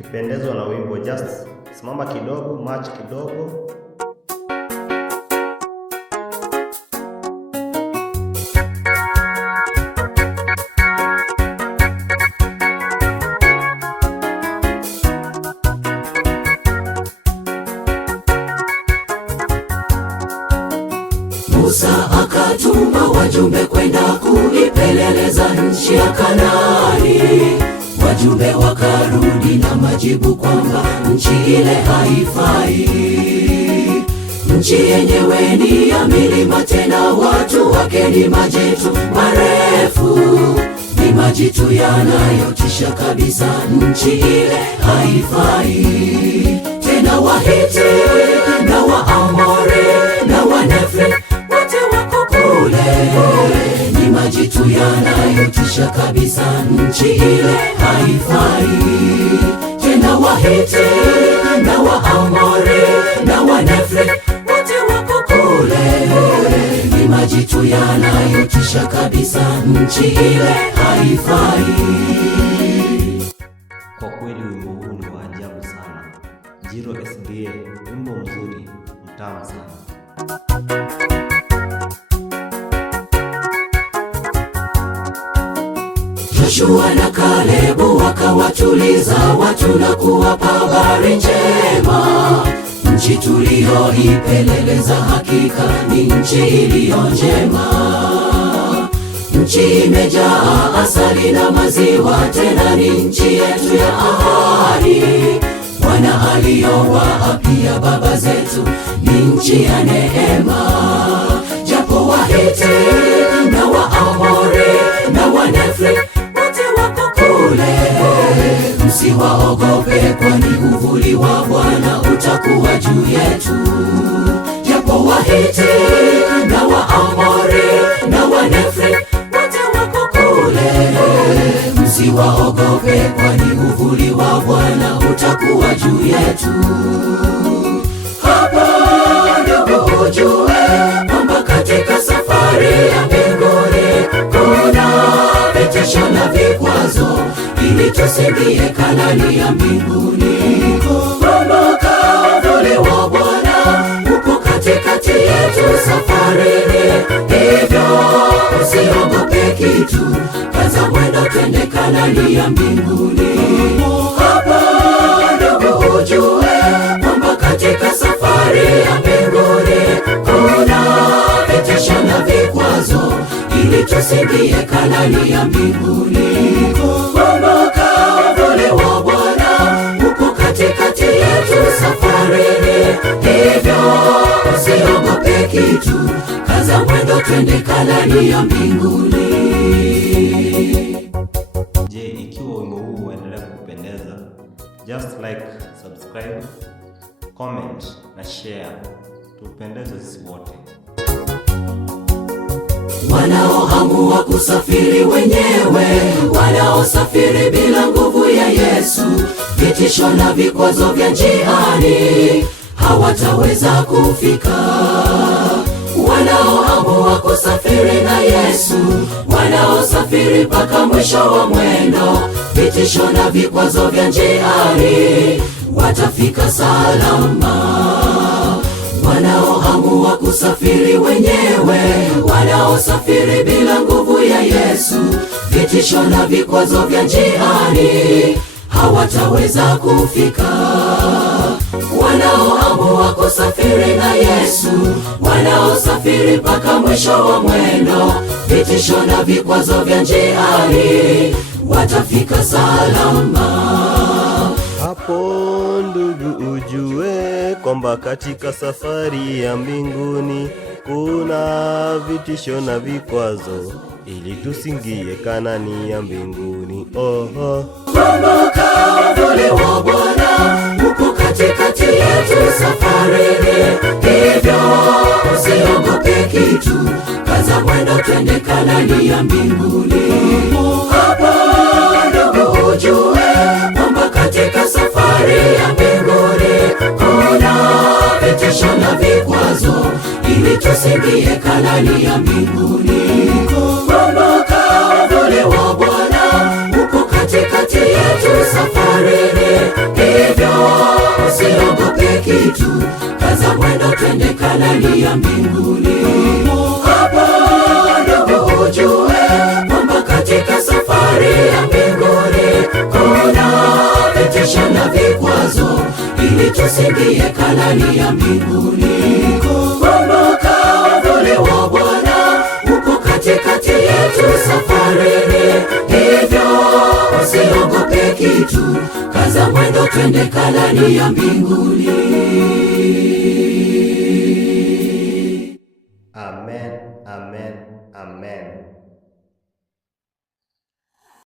Ukipendezwa na wimbo, just simama kidogo, march kidogo. Musa akatuma wajumbe kwenda kuipeleleza nchi ya Kanaani. Wajumbe wakarudi na majibu kwamba nchi ile haifai. Nchi yenyewe ni ya milima, tena watu wake ni majitu marefu, ni majitu yanayotisha kabisa. Nchi ile haifai. Tena Wahiti na Waamori na Wanefri wote wako kule, ni majitu yanayotisha kabisa. Nchi ile haifai. Tena Wahiti na Waamori na Wanefri wote wako kule, ni majitu yanayotisha kabisa. Nchi ile haifai. Kwa kweli wimbo huu ni wa ajabu sana. Njiro SDA, wimbo mzuri, mtamu sana. Joshua na Kalebu wakawatuliza watu na kuwapa habari njema. Nchi tuliyoipeleleza hakika ni nchi iliyo njema. Nchi imejaa asali na maziwa, tena ni nchi yetu ya ahadi. Bwana aliyowaapia baba zetu ni nchi ya neema. Japo Wahiti na Waamori na Wanefri wote wako kule, msiwaogope, kwani uvuli wa Bwana utakuwa juu yetu. Japo Wahiti na Waamori na Wanefri wote wako kule, msiwaogope, kwani uvuli wa Bwana utakuwa juu yetu. Hapa ndugu ujue kwamba katika safari ya mbinguni kuna vitisho na vikwazo, ili tusiingie Kanaani ya mbinguni. Kumbuka uvuli wa Bwana upo katikati yetu safarini, hivyo usiogope kitu, kaza mwendo twende Kanaani ya mbinguni. Hapa ndugu ujue kwamba katika safari ya mbinguni kuna vitisho na vikwazo, ili tusiingie Kanaani ya mbinguni. Kumbuka uvuli wa Bwana upo katikati yetu safarini, hivyo usiogope kitu, kaza mwendo twende Kanaani ya mbinguni. Je, ikiwa wimbo huu uendelea kukupendeza, just like, subscribe, comment na share. Tupendeze sisi wote. Wanaoamua kusafiri wenyewe, wanaosafiri bila nguvu ya Yesu, vitisho na vikwazo vya njiani hawataweza kufika. Wanaoamua kusafiri na Yesu, wanaosafiri mpaka mwisho wa mwendo, vitisho na vikwazo vya njiani watafika salama. Wanaoamua kusafiri wenyewe, wanaosafiri bila nguvu ya Yesu, vitisho na vikwazo vya njiani hawataweza kufika. Wanaoamua kusafiri na Yesu, wanaosafiri mpaka mwisho wa mwendo, vitisho na vikwazo vya njiani watafika salama. Hapo ndugu ujue kwamba katika safari ya mbinguni kuna vitisho na vikwazo, ili tusiingie Kanaani ya mbinguni. Kumbuka uvuli wa Bwana upo katikati yetu safarini, hivyo usiogope kitu, kaza mwendo twende Kanaani ya mbinguni. Hapa ndugu ujue kwamba katika safari ya mbinguni kuna vitisho na vikwazo, ili tusiingie Kanaani ya mbinguni. Kumbuka uvuli wa Bwana upo katikati yetu safarini, Kanaani ya mbinguni. Hapa ndugu ujue kwamba katika safari ya mbinguni kuna vitisho na vikwazo, ili tusiingie Kanaani ya mbinguni. Kumbuka uvuli wa Bwana uko katikati yetu safarini, hivyo usiogope kitu, kaza mwendo twende Kanaani ya mbinguni. Amen, amen, amen.